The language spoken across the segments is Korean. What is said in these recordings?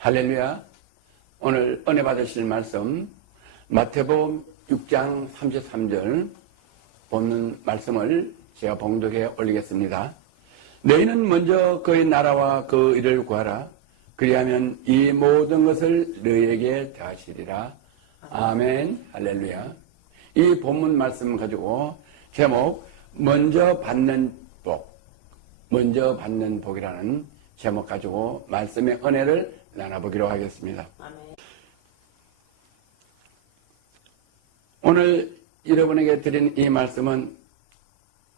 할렐루야. 오늘 은혜 받으실 말씀 마태복음 6장 33절 본문 말씀을 제가 봉독해 올리겠습니다. 너희는 먼저 그의 나라와 그 의를 구하라. 그리하면 이 모든 것을 너희에게 더하시리라. 아멘. 할렐루야. 이 본문 말씀 가지고 제목 먼저 받는 복, 먼저 받는 복이라는 제목 가지고 말씀의 은혜를 나눠보기로 하겠습니다. 아멘. 오늘 여러분에게 드린 이 말씀은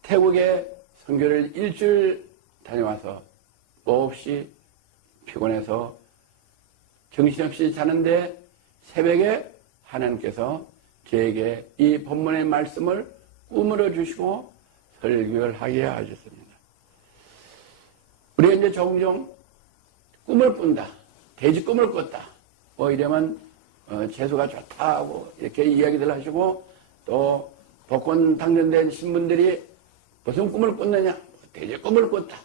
태국에 선교를 일주일 다녀와서 몹시 피곤해서 정신없이 자는데 새벽에 하나님께서 저에게 이 본문의 말씀을 꿈으로 주시고 설교를 하게 하셨습니다. 우리가 이제 종종 꿈을 꾼다, 돼지 꿈을 꿨다, 뭐 이러면 재수가 좋다 하고 이렇게 이야기들 하시고, 또 복권 당첨된 신분들이 무슨 꿈을 꿨느냐, 돼지 꿈을 꿨다,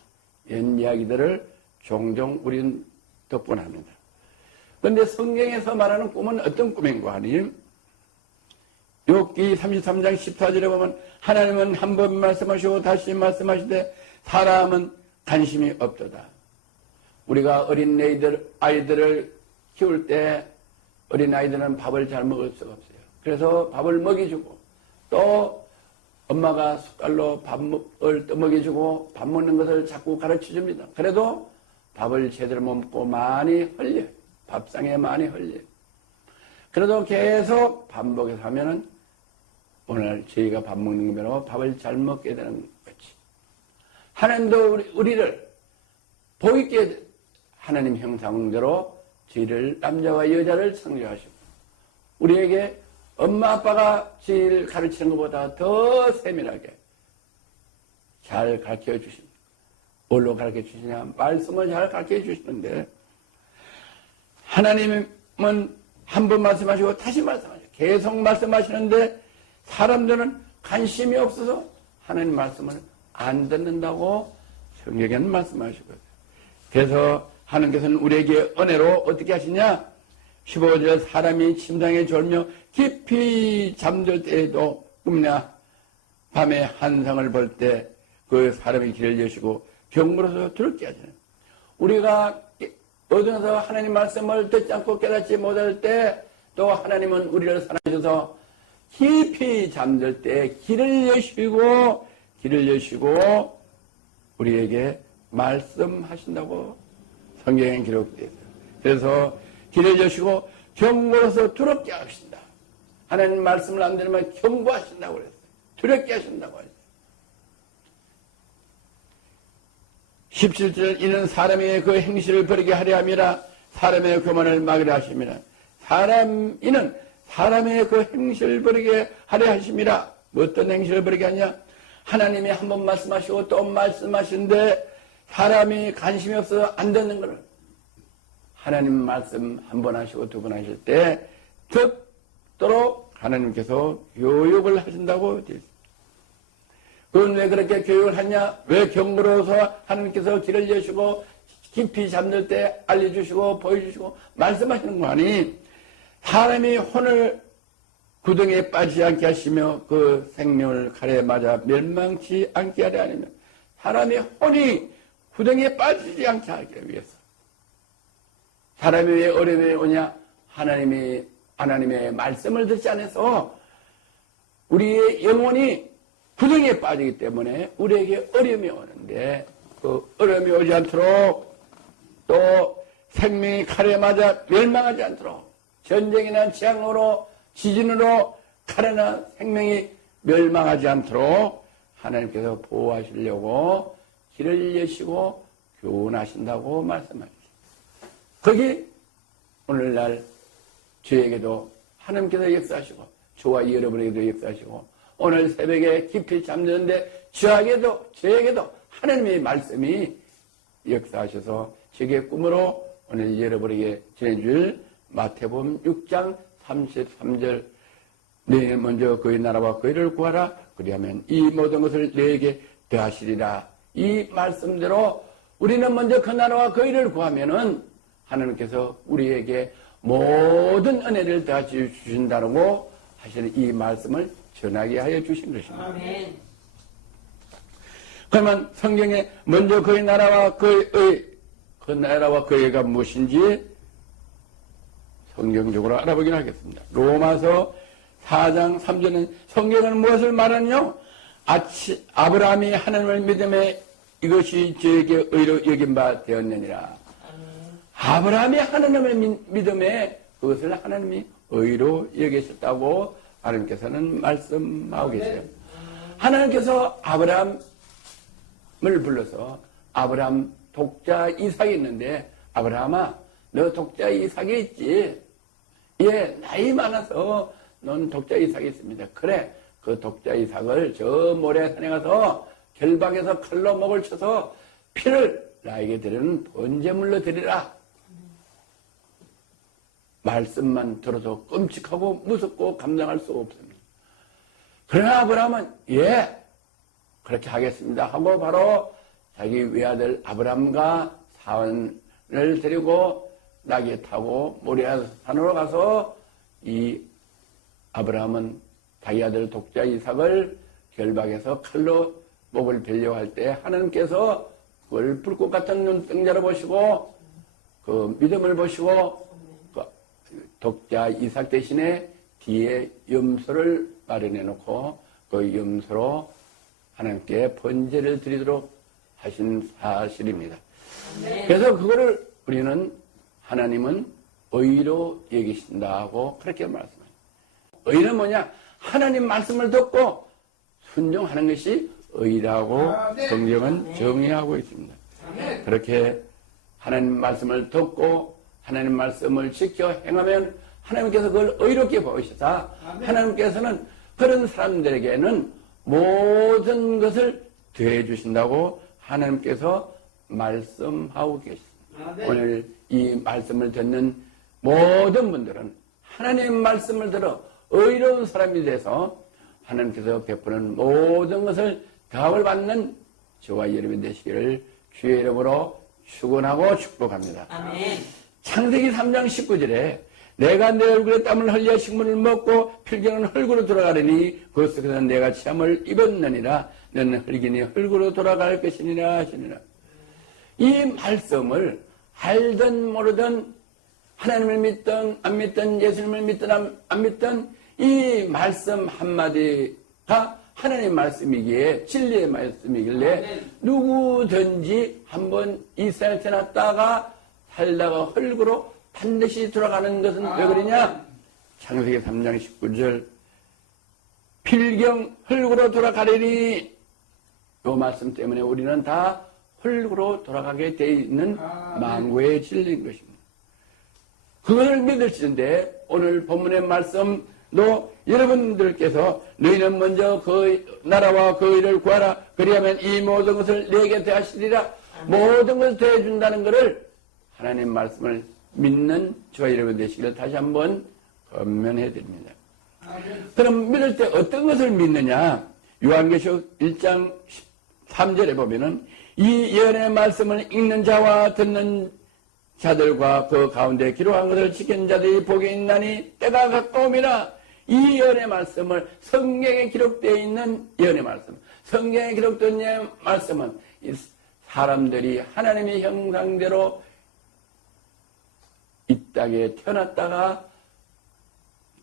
이런 이야기들을 종종 우리는 듣곤 합니다. 그런데 성경에서 말하는 꿈은 어떤 꿈인가 하니, 욥기 33장 14절에 보면 하나님은 한 번 말씀하시고 다시 말씀하시되 사람은 관심이 없도다. 우리가 어린 아이들을 키울 때 어린 아이들은 밥을 잘 먹을 수가 없어요. 그래서 밥을 먹여주고, 또 엄마가 숟갈로 밥을 떠먹여주고 밥 먹는 것을 자꾸 가르쳐줍니다. 그래도 밥을 제대로 못 먹고 많이 흘려요. 밥상에 많이 흘려요. 그래도 계속 반복해서 하면은 오늘 저희가 밥 먹는 거면 밥을 잘 먹게 되는 거지. 하나님도 우리를 복 있게 하나님 형상대로 저희를 남자와 여자를 창조하시고, 우리에게 엄마 아빠가 저희를 가르치는 것보다 더 세밀하게 잘 가르쳐 주십니다. 뭘로 가르쳐 주시냐? 말씀을 잘 가르쳐 주시는데, 하나님은 한 번 말씀하시고 다시 말씀하시고 계속 말씀하시는데 사람들은 관심이 없어서 하나님 말씀을 안 듣는다고 성경에는 말씀하시거든요. 그래서 하나님께서는 우리에게 은혜로 어떻게 하시냐? 15절 사람이 침상에 졸며 깊이 잠들 때에도 꿈냐? 밤에 한상을 볼 때 그 사람이 길을 여시고 경물어서 두렵게 하시네. 우리가 어디서 하나님 말씀을 듣지 않고 깨닫지 못할 때, 또 하나님은 우리를 사랑하셔서 깊이 잠들 때 길을 여시고 우리에게 말씀하신다고 성경에 기록되어 있어요. 그래서 길을 여시고 경고로서 두렵게 하신다. 하나님 말씀을 안 들으면 경고하신다고 그랬어요. 두렵게 하신다고 했어요. 17절 이는 사람의 그 행실을 버리게 하려 함이라. 사람의 교만을 막으려 하심이라. 이는 사람의 그 행실을 버리게 하려 하심이라. 어떤 행실을 버리게 하냐? 하나님이 한 번 말씀하시고 또 말씀하시는데 사람이 관심이 없어서 안 듣는 거를, 하나님 말씀 한 번 하시고 두 번 하실 때 듣도록 하나님께서 교육을 하신다고 되어 있습니다. 그건 왜 그렇게 교육을 하냐? 왜 경고로서 하나님께서 길을 여시고 깊이 잠들 때 알려주시고 보여주시고 말씀하시는 거 아니? 사람이 혼을 구덩이에 빠지지 않게 하시며 그 생명을 칼에 맞아 멸망치 않게 하려 하면, 사람의 혼이 구덩이에 빠지지 않게 하기 위해서. 사람이 왜 어려움이 오냐? 하나님의 말씀을 듣지 않아서 우리의 영혼이 구덩이에 빠지기 때문에 우리에게 어려움이 오는데, 그 어려움이 오지 않도록, 또 생명이 칼에 맞아 멸망하지 않도록, 전쟁이나 재앙으로 지진으로 칼이나 생명이 멸망하지 않도록 하나님께서 보호하시려고 길을 여시고 교훈하신다고 말씀하셨습니다. 거기 오늘날 저에게도 하나님께서 역사하시고 저와 여러분에게도 역사하시고, 오늘 새벽에 깊이 잠드는데 저에게도 하나님의 말씀이 역사하셔서 저에게 꿈으로 오늘 여러분에게 전해줄 마태복음 6장 33절 너희는 먼저 그의 나라와 그의 의를 구하라. 그리하면 이 모든 것을 너에게 더하시리라. 이 말씀대로 우리는 먼저 그 나라와 그 의를 구하면은 하나님께서 우리에게 모든 은혜를 다 주신다고 하시는 이 말씀을 전하게 하여 주신 것입니다. 아멘. 그러면 성경에 먼저 그의 나라와 그 나라와 그 의가 무엇인지 성경적으로 알아보기로 하겠습니다. 로마서 4장 3절은 성경은 무엇을 말하느냐? 아브라함이 하나님을 믿음에 이것이 저에게 의로 여긴 바 되었느니라. 아브라함이 하나님을 믿음에 그것을 하나님이 의로 여기셨다고 하나님께서는 말씀하고 계세요. 하나님께서 아브라함을 불러서 아브라함 독자 이삭이 있는데, 아브라함아 너 독자 이삭이 있지? 예, 나이 많아서 넌 독자 이삭이 있습니다. 그래, 그 독자 이삭을 저 모래산에 가서 결박해서 칼로 목을 쳐서 피를 나에게 드리는 번제물로 드리라. 말씀만 들어도 끔찍하고 무섭고 감당할 수 없습니다. 그러나 아브라함은 예, 그렇게 하겠습니다 하고 바로 자기 외아들 아브라함과 사원을 데리고 나귀 타고 모리아산으로 가서 이 아브라함은 자기 아들 독자 이삭을 결박해서 칼로 목을 베려고 할 때 하나님께서 그걸 불꽃 같은 눈동자로 보시고 그 믿음을 보시고 그 독자 이삭 대신에 뒤에 염소를 마련해 놓고 그 염소로 하나님께 번제를 드리도록 하신 사실입니다. 그래서 그거를 우리는 하나님은 의로 여기신다고 그렇게 말씀합니다. 의는 뭐냐? 하나님 말씀을 듣고 순종하는 것이 의라고 성경은 정의하고 있습니다. 그렇게 하나님 말씀을 듣고 하나님 말씀을 지켜 행하면 하나님께서 그걸 의롭게 보시사 하나님께서는 그런 사람들에게는 모든 것을 더해 주신다고 하나님께서 말씀하고 계십니다. 오늘 이 말씀을 듣는 모든 분들은 하나님의 말씀을 들어 의로운 사람이 돼서 하나님께서 베푸는 모든 것을 답을 받는 저와 여러분 되시기를 주의 이름으로 축원하고 축복합니다. 아멘. 창세기 3장 19절에 내가 내 얼굴에 땀을 흘려 식물을 먹고 필경은 흙으로 돌아가려니 그 속에서는 내가 침을 입었느니라. 너는 흙이니 흙으로 돌아갈 것이니라 하시니라. 이 말씀을 알든 모르든 하나님을 믿든 안 믿든 예수님을 믿든 안 믿든 이 말씀 한마디가 하나님의 말씀이기에 진리의 말씀이길래 누구든지 한번 이스라엘 지났다가 살다가 흙으로 반드시 돌아가는 것은 왜 그러냐? 창세기 3장 19절 필경 흙으로 돌아가리니 이 말씀 때문에 우리는 다 흙으로 돌아가게 되어 있는 망고의 진리인 것입니다. 그것을 믿으시는데 오늘 본문의 말씀도 여러분들께서 너희는 먼저 그 나라와 그 의를 구하라. 그리하면 이 모든 것을 내게 더하시리라. 모든 것을 더해준다는 것을 하나님 말씀을 믿는 저와 여러분 되시기를 다시 한번 권면해 드립니다. 그럼 믿을 때 어떤 것을 믿느냐? 요한계시록 1장 3절에 보면은 이 예언의 말씀을 읽는 자와 듣는 자들과 그 가운데 기록한 것을 지키는 자들이 복이 있나니 때가 가까움이라. 이 예언의 말씀을 성경에 기록되어 있는 예언의 말씀, 성경에 기록된 말씀은 사람들이 하나님의 형상대로 이 땅에 태어났다가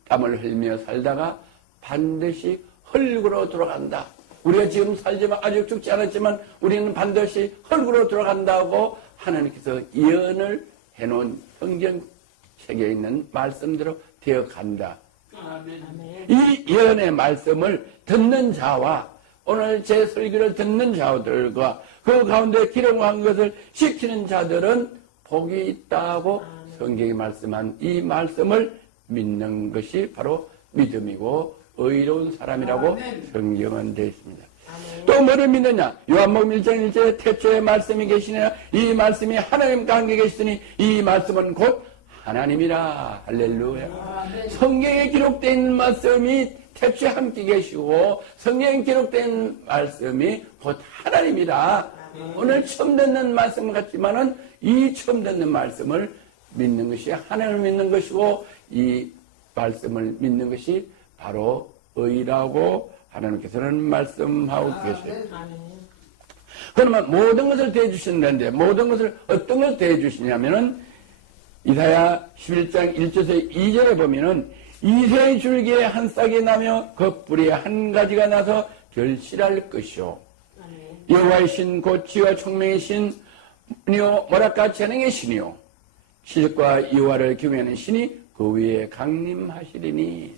땀을 흘리며 살다가 반드시 흙으로 돌아간다. 우리가 지금 살지만 아직 죽지 않았지만 우리는 반드시 흙으로 돌아간다고 하나님께서 예언을 해놓은 성경책에 있는 말씀대로 되어간다. 이 예언의 말씀을 듣는 자와 오늘 제 설교를 듣는 자들과 그 가운데 기록한 것을 지키는 자들은 복이 있다고 성경이 말씀한 이 말씀을 믿는 것이 바로 믿음이고 의로운 사람이라고 성경은 되어 있습니다. 또 뭐를 믿느냐? 요한복음 1장 1절에 태초에 말씀이 계시느냐? 이 말씀이 하나님과 함께 계시더니 이 말씀은 곧 하나님이라. 할렐루야. 성경에 기록된 있는 말씀이 태초에 함께 계시고 성경에 기록된 말씀이 곧 하나님이라. 오늘 처음 듣는 말씀 같지만은 이 처음 듣는 말씀을 믿는 것이 하나님을 믿는 것이고 이 말씀을 믿는 것이 바로 의라고 하나님께서는 말씀하고 계세요. 그러면 모든 것을 대해주신다는데 모든 것을 어떤 것을 대해주시냐면은 이사야 11장 1절에서 2절에 보면은 이새의 줄기에 한 싹이 나며 그 뿌리에 한 가지가 나서 결실할 것이요 여호와의 신 곧 지와 총명의 신이요 뭐랄까 재능의 신이요 시적과 여호와를 경외하는 신이 그 위에 강림하시리니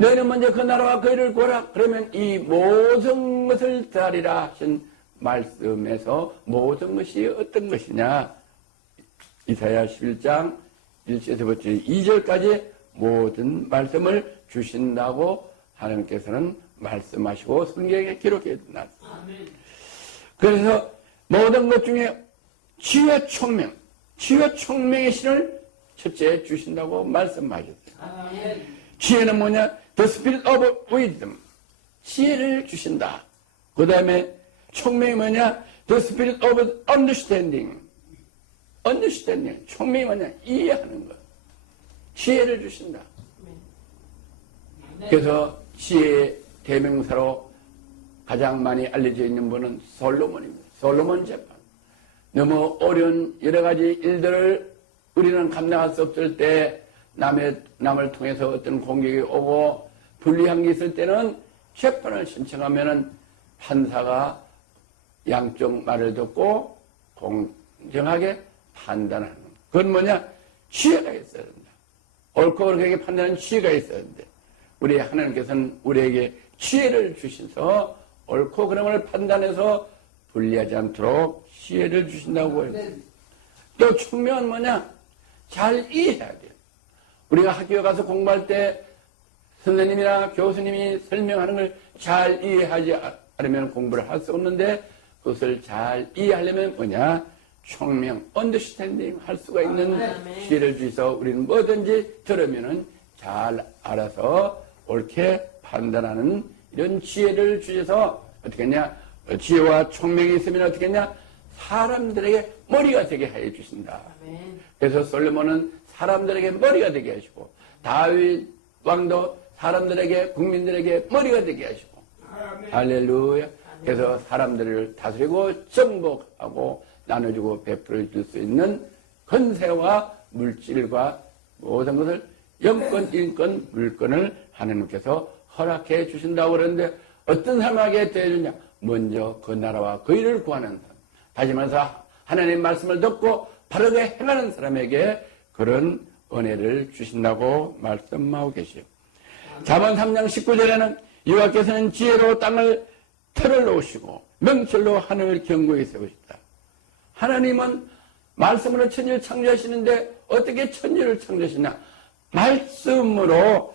너희는 먼저 그 나라와 그 일을 구하라. 그러면 이 모든 것을 더하리라 하신 말씀에서 모든 것이 어떤 것이냐 이사야 11장 1절에서부터 2절까지 모든 말씀을 주신다고 하나님께서는 말씀하시고 성경에 기록해 놨습니다. 그래서 모든 것 중에 지혜와 총명, 지혜와 총명의 신을 첫째 주신다고 말씀하셨어요. 지혜는 뭐냐? The Spirit of Wisdom. 지혜를 주신다. 그 다음에 총명이 뭐냐? The Spirit of Understanding. Understanding. 총명이 뭐냐? 이해하는 것. 지혜를 주신다. 그래서 지혜의 대명사로 가장 많이 알려져 있는 분은 솔로몬입니다. 솔로몬 재판. 너무 어려운 여러 가지 일들을 우리는 감당할 수 없을 때 남을 통해서 어떤 공격이 오고 불리한 게 있을 때는 재판을 신청하면은 판사가 양쪽 말을 듣고 공정하게 판단하는 것. 그건 뭐냐? 지혜가 있어야 된다. 옳고 그르게 판단하는 지혜가 있어야 된다. 우리 하나님께서는 우리에게 지혜를 주셔서 옳고 그름을 판단해서 불리하지 않도록 지혜를 주신다고 해요. 또 총명은 뭐냐? 잘 이해해야 돼요. 우리가 학교에 가서 공부할 때 선생님이나 교수님이 설명하는 걸 잘 이해하지 않으면 공부를 할 수 없는데 그것을 잘 이해하려면 뭐냐? 총명, 언더스탠딩 할 수가 있는 지혜를 주셔서 우리는 뭐든지 들으면은 잘 알아서 옳게 판단하는 이런 지혜를 주셔서 어떻게 했냐? 지혜와 총명이 있으면 어떻게 했냐? 사람들에게 머리가 되게 해 주신다. 그래서 솔로몬은 사람들에게 머리가 되게 하시고 다윗 왕도 사람들에게 국민들에게 머리가 되게 하시고 할렐루야. 그래서 사람들을 다스리고 정복하고 나눠주고 베풀어 줄 수 있는 권세와 물질과 모든 것을 영권, 인권, 물권을 하나님께서 허락해 주신다고 그러는데 어떤 사람에게 대해주냐? 먼저 그 나라와 그 일을 구하는 사람. 다시 말해서 하나님의 말씀을 듣고 바르게 행하는 사람에게 그런 은혜를 주신다고 말씀하고 계시오. 잠언 3장 19절에는 여호와께서는 지혜로 땅을 틀을 놓으시고 명철로 하늘을 견고히 세우시다. 하나님은 말씀으로 천지를 창조하시는데 어떻게 천지를 창조하시냐? 말씀으로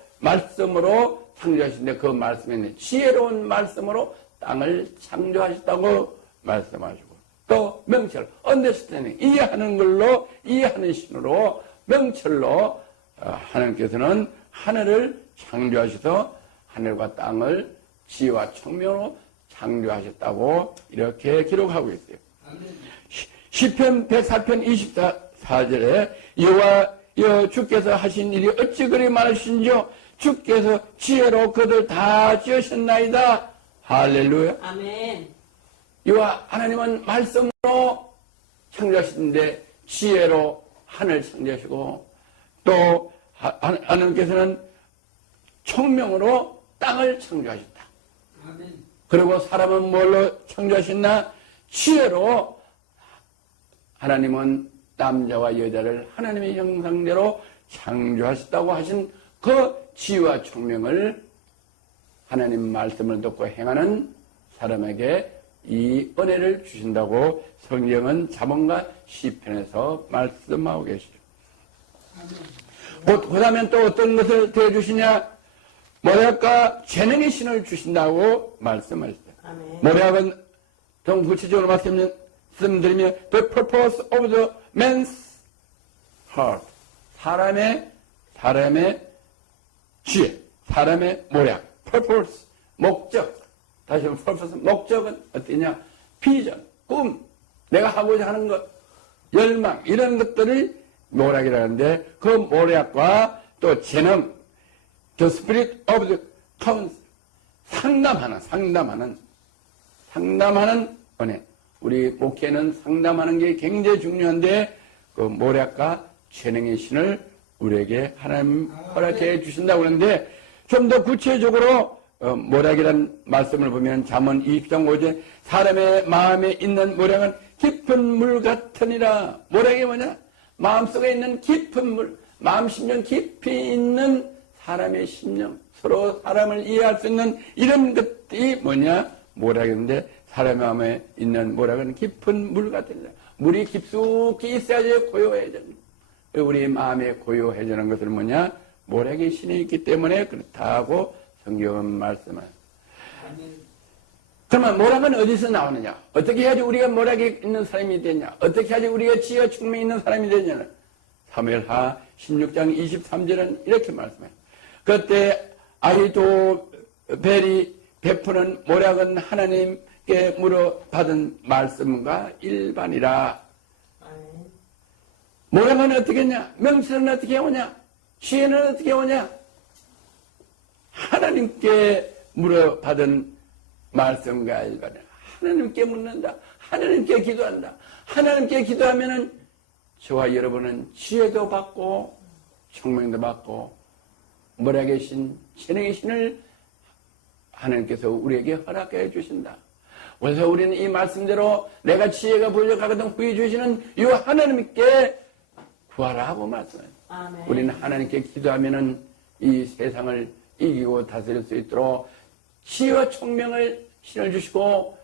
창조하시는데 그 말씀에 있는 지혜로운 말씀으로 땅을 창조하셨다고 말씀하시고 또 명철, 언더스탠딩, 이해하는 걸로 이해하는 신으로 명철로 하나님께서는 하늘을 창조하셔서 하늘과 땅을 지혜와 총명으로 창조하셨다고 이렇게 기록하고 있어요. 시편 104편 24절에 여호와 주께서 하신 일이 어찌 그리 많으신지요 주께서 지혜로 그들 다 지으셨나이다. 할렐루야. 아멘. 여호와 하나님은 말씀으로 창조하시는데 지혜로 하늘 창조하시고 또 하나님께서는 총명으로 땅을 창조하셨다. 아멘. 그리고 사람은 뭘로 창조하셨나? 지혜로 하나님은 남자와 여자를 하나님의 형상대로 창조하셨다고 하신 그 지혜와 총명을 하나님 말씀을 듣고 행하는 사람에게 이 은혜를 주신다고 성경은 잠언과 시편에서 말씀하고 계시죠. 그 다음에 또 어떤 것을 대해주시냐? 모략과 재능의 신을 주신다고 말씀하셨어요. 모략은 좀 구체적으로 말씀드리면 the purpose of the man's heart. 사람의 지혜, 사람의 모략, purpose, 목적. 다시 한번 purpose, 목적은 어떠냐? 비전, 꿈, 내가 하고자 하는 것, 열망, 이런 것들을 모략이라는데 그 모략과 또 재능, the spirit of the counsel, 상담하는 은혜. 우리 목회는 상담하는 게 굉장히 중요한데 그 모략과 재능의 신을 우리에게 하나님 허락해 주신다고 그러는데 좀 더 구체적으로 모략이라는 말씀을 보면 잠언 20장 5절 사람의 마음에 있는 모략은 깊은 물 같으니라. 모략이 뭐냐? 마음속에 있는 깊은 물, 마음 심령 깊이 있는 사람의 심령, 서로 사람을 이해할 수 있는 이런 것들이 뭐냐? 모략인데 사람의 마음에 있는 모략은 깊은 물 같으니라. 물이 깊숙이 있어야지 고요해지는. 우리 마음에 고요해지는 것은 뭐냐? 모략의 신이 있기 때문에 그렇다고 성경은 말씀을. 그러면 모략은 어디서 나오느냐? 어떻게 해야지 우리가 모략이 있는 사람이 되냐? 어떻게 해야지 우리가 지혜와 충만이 있는 사람이 되냐? 사무엘하 16장 23절은 이렇게 말씀해요. 그때 아히도벨이 베푸는 모략은 하나님께 물어받은 말씀과 일반이라. 모략은 어떻게 했냐? 명철은 어떻게 오냐? 지혜는 어떻게 오냐? 하나님께 물어받은 말씀과 일반이라. 하나님께 묻는다. 하나님께 기도한다. 하나님께 기도하면은 저와 여러분은 지혜도 받고 총명도 받고 모략의 신, 재능의 신을 하나님께서 우리에게 허락해 주신다. 그래서 우리는 이 말씀대로 내가 지혜가 부족하거든 후히 주시는 이 하나님께 구하라 하고 말씀해요. 우리는 하나님께 기도하면은 이 세상을 이기고 다스릴 수 있도록 지혜와 총명을 신을 주시고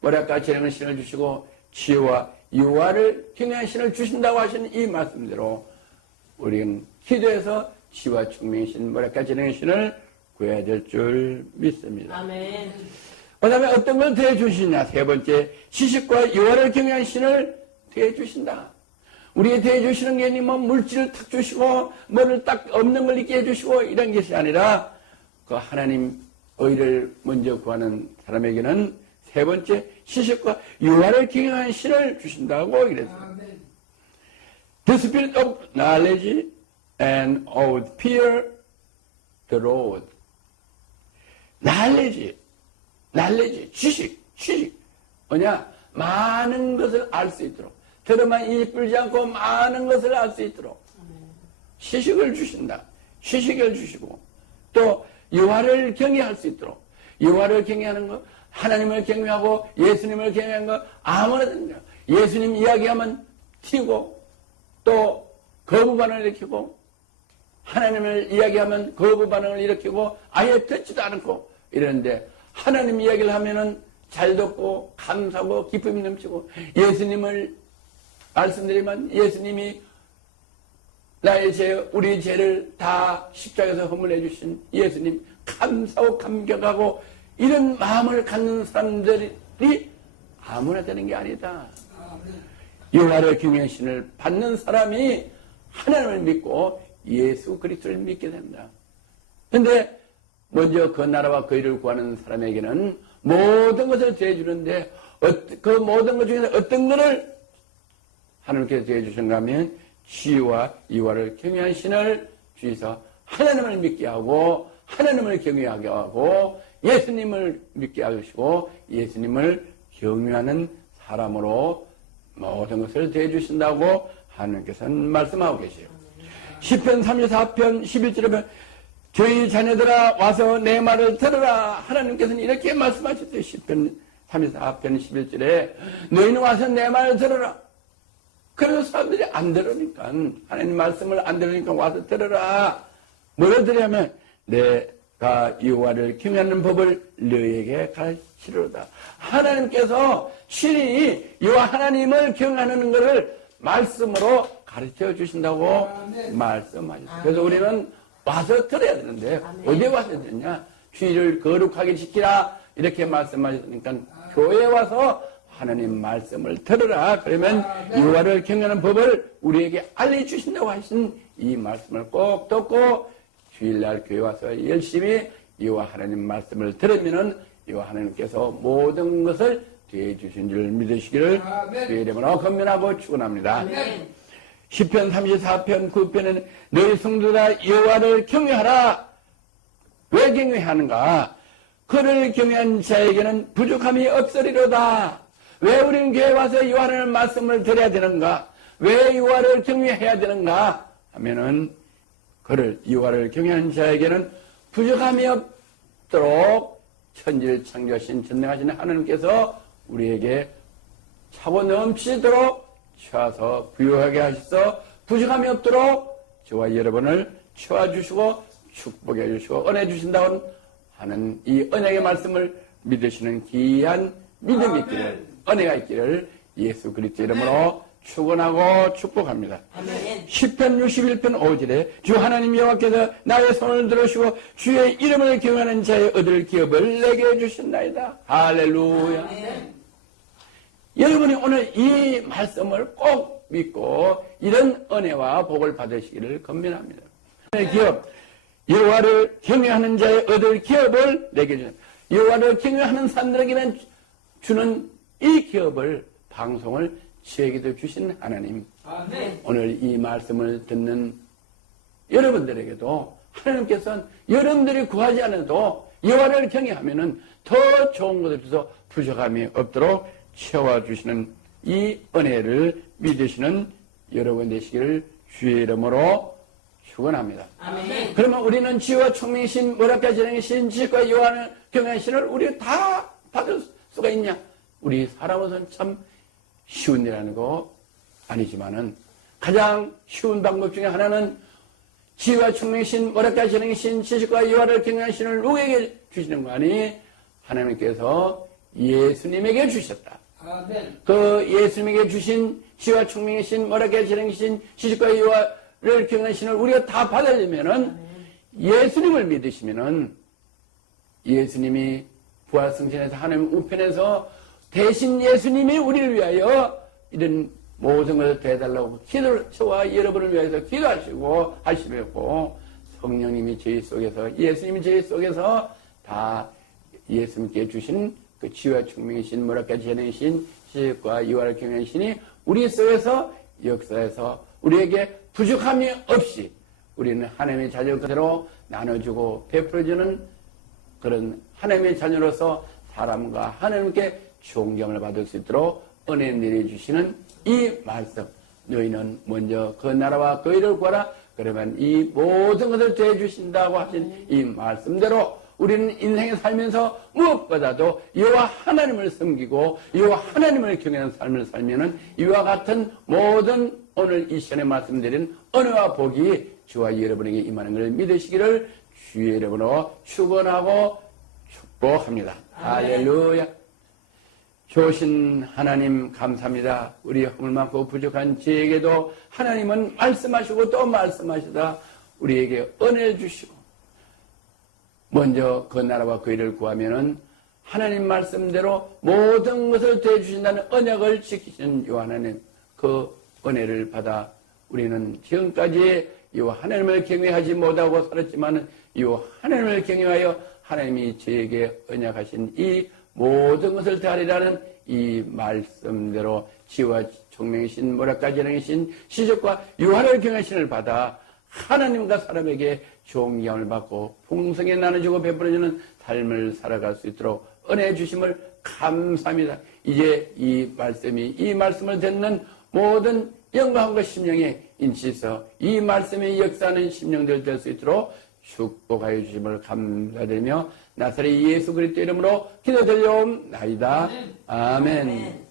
모략과 재능을 신을 주시고 지혜와 유화를 경외한 신을 주신다고 하신 이 말씀대로 우리는 기도해서 지혜와 총명의 신, 모략과 재능의 신을 구해야 될 줄 믿습니다. 아멘. 그 다음에 어떤 걸 더해 주시냐? 세 번째, 지식과 유화를 경외한 신을 더해 주신다. 우리에 대해 주시는 게 뭐 물질을 탁 주시고 뭐를 딱 없는 걸 있게 해주시고 이런 것이 아니라 그 하나님 의를 먼저 구하는 사람에게는 세 번째 지식과 유화를 경외한 신을 주신다고 이랬어요. The spirit of knowledge and of fear the Lord. knowledge, 지식. 뭐냐? 많은 것을 알 수 있도록. 들어만 이쁘지 않고 많은 것을 알 수 있도록 지식을 주신다. 지식을 주시고 또 유화를 경외할 수 있도록. 유화를 경외하는 것, 하나님을 경외하고 예수님을 경외하는 것 아무나든지 예수님 이야기하면 튀고 또 거부 반응을 일으키고 하나님을 이야기하면 거부 반응을 일으키고 아예 듣지도 않고 이러는데 하나님 이야기를 하면은 잘 듣고 감사하고 기쁨이 넘치고 예수님을 말씀드리면 예수님이 나의 죄, 우리의 죄를 다 십자가에서 허물해 주신 예수님 감사하고 감격하고 이런 마음을 갖는 사람들이 아무나 되는 게 아니다. 여호와의 경외의 신을 받는 사람이 하나님을 믿고 예수 그리스도를 믿게 된다. 그런데 먼저 그 나라와 그 일을 구하는 사람에게는 모든 것을 더해주는데 그 모든 것 중에서 어떤 것을 하나님께서 더해주신가 하면 지혜와 유화를 경외한 신을 주셔서 하나님을 믿게 하고 하나님을 경외하게 하고 예수님을 믿게 하시고 예수님을 경외하는 사람으로 모든 것을 더해주신다고 하나님께서는 말씀하고 계세요. 시편 34편 11절에 보면 저희 자녀들아 와서 내 말을 들으라. 하나님께서는 이렇게 말씀하셨어요. 시편 34편 11절에 너희는 와서 내 말을 들으라. 그래서 사람들이 안 들으니까 하나님 말씀을 안 들으니까 와서 들으라. 뭐를 들으면 내가 여호와를 경외하는 법을 너희에게 가르치리로다. 하나님께서 친히 여호와 하나님을 경외하는 것을 말씀으로 가르쳐 주신다고 말씀하셨어요. 그래서 우리는 와서 들어야 되는데 어디에 와서 듣냐? 주의를 거룩하게 지키라 이렇게 말씀하셨으니까 교회에 와서 하나님 말씀을 들으라. 그러면 여호와를 경외하는 법을 우리에게 알려주신다고 하신 이 말씀을 꼭 듣고 주일날 교회 와서 열심히 여호와 하나님 말씀을 들으면은 여호와 하나님께서 모든 것을 더해 주신 줄 믿으시기를 주의 이름으로 권면하고 축원합니다. 시편 34편 9편에는 너희 성도다 여호와를 경외하라. 왜 경외하는가? 그를 경외한 자에게는 부족함이 없으리로다. 왜 우리는 교회에 와서 여호와의 말씀을 들어야 되는가? 왜 여호와를 경외해야 되는가? 하면은 그를 여호와를 경외하는 자에게는 부족함이 없도록 천지를 창조하신 전능하신 하나님께서 우리에게 차고 넘치도록 채워서 부유하게 하셔서 부족함이 없도록 저와 여러분을 채워주시고 축복해 주시고 은혜 주신다고 하는 이 언약의 말씀을 믿으시는 귀한 믿음이 있기를, 은혜가 있기를 예수 그리스도 이름으로 축원하고 축복합니다. 아멘. 시편 61편 5절에 주 하나님 여호와께서 나의 손을 들으시고 주의 이름을 경외하는 자의 얻을 기업을 내게 주신나이다. 할렐루야. 아멘. 여러분이 오늘 이 말씀을 꼭 믿고 이런 은혜와 복을 받으시기를 권면합니다. 기업, 여호와를 경외하는 자의 얻을 기업을 내게 주신다. 여호와를 경외하는 사람들에게는 주는 이 기업을, 방송을 저에게도 주신 하나님. 아멘. 오늘 이 말씀을 듣는 여러분들에게도 하나님께서는 여러분들이 구하지 않아도 여호와를 경외하면은 더 좋은 것을 주셔서 부족함이 없도록 채워주시는 이 은혜를 믿으시는 여러분 되시기를 주의 이름으로 축원합니다. 아멘. 그러면 우리는 지혜와 총명이신 무력과 지능이신 지식과 여호와를 경외하시는 우리 다 받을 수가 있냐? 우리 사람으로서는 참 쉬운 일 아니고 아니지만은 가장 쉬운 방법 중에 하나는 지혜와 총명이신 무력과 지능이신 지식과 여호와를 경외하시는 누구에게 주시는 거 아니? 하나님께서 예수님에게 주셨다. 아멘. 그 예수님에게 주신 지혜와 총명이신 무력과 지능이신 지식과 여호와를 경외하시는 우리가 다 받으려면은 예수님을 믿으시면은 예수님이 부활승천에서 하나님 우편에서 대신 예수님이 우리를 위하여 이런 모든 것을 대해달라고 기도를, 저와 여러분을 위해서 기도하시고 하시고 성령님이 저희 속에서, 예수님이 저희 속에서 다 예수님께 주신 그 지혜와 총명이신 무력과 지능이신 지식과 여호와를 경외하시니 우리 속에서 역사에서 우리에게 부족함이 없이 우리는 하나님의 자녀 그대로 나눠주고 베풀어주는 그런 하나님의 자녀로서 사람과 하나님께 존경을 받을 수 있도록 은혜 내려주시는 이 말씀. 너희는 먼저 그 나라와 그 일을 구하라. 그러면 이 모든 것을 더해주신다고 하신 이 말씀대로 우리는 인생에 살면서 무엇보다도 여호와 하나님을 섬기고 여호와 하나님을 경외하는 삶을 살면은 이와 같은 모든 오늘 이 시간에 말씀드린 은혜와 복이 주와 여러분에게 임하는 것을 믿으시기를 주의 이름으로 축원하고 축복합니다. 할렐루야. 좋으신 하나님 감사합니다. 우리 허물 많고 부족한 저에게도 하나님은 말씀하시고 또 말씀하시다 우리에게 은혜를 주시고 먼저 그 나라와 그 일을 구하면은 하나님 말씀대로 모든 것을 더해주신다는 언약을 지키시는 요 하나님, 그 은혜를 받아 우리는 지금까지 요 하나님을 경외하지 못하고 살았지만은 요 하나님을 경외하여 하나님이 저에게 언약하신 이 모든 것을 다하리라는 이 말씀대로 지혜와 총명이신 무력과 지능이신 시적과 유한을 경외하신을 받아 하나님과 사람에게 존경을 받고 풍성히 나눠주고 베풀어주는 삶을 살아갈 수 있도록 은혜 주심을 감사합니다. 이제 이 말씀을 듣는 모든 영광과 심령에 인치해서 이 말씀의 역사하는 심령들 될 수 있도록 축복하여 주심을 감사드리며 나사렛 예수 그리스도 이름으로 기도드리옵나이다. 아멘.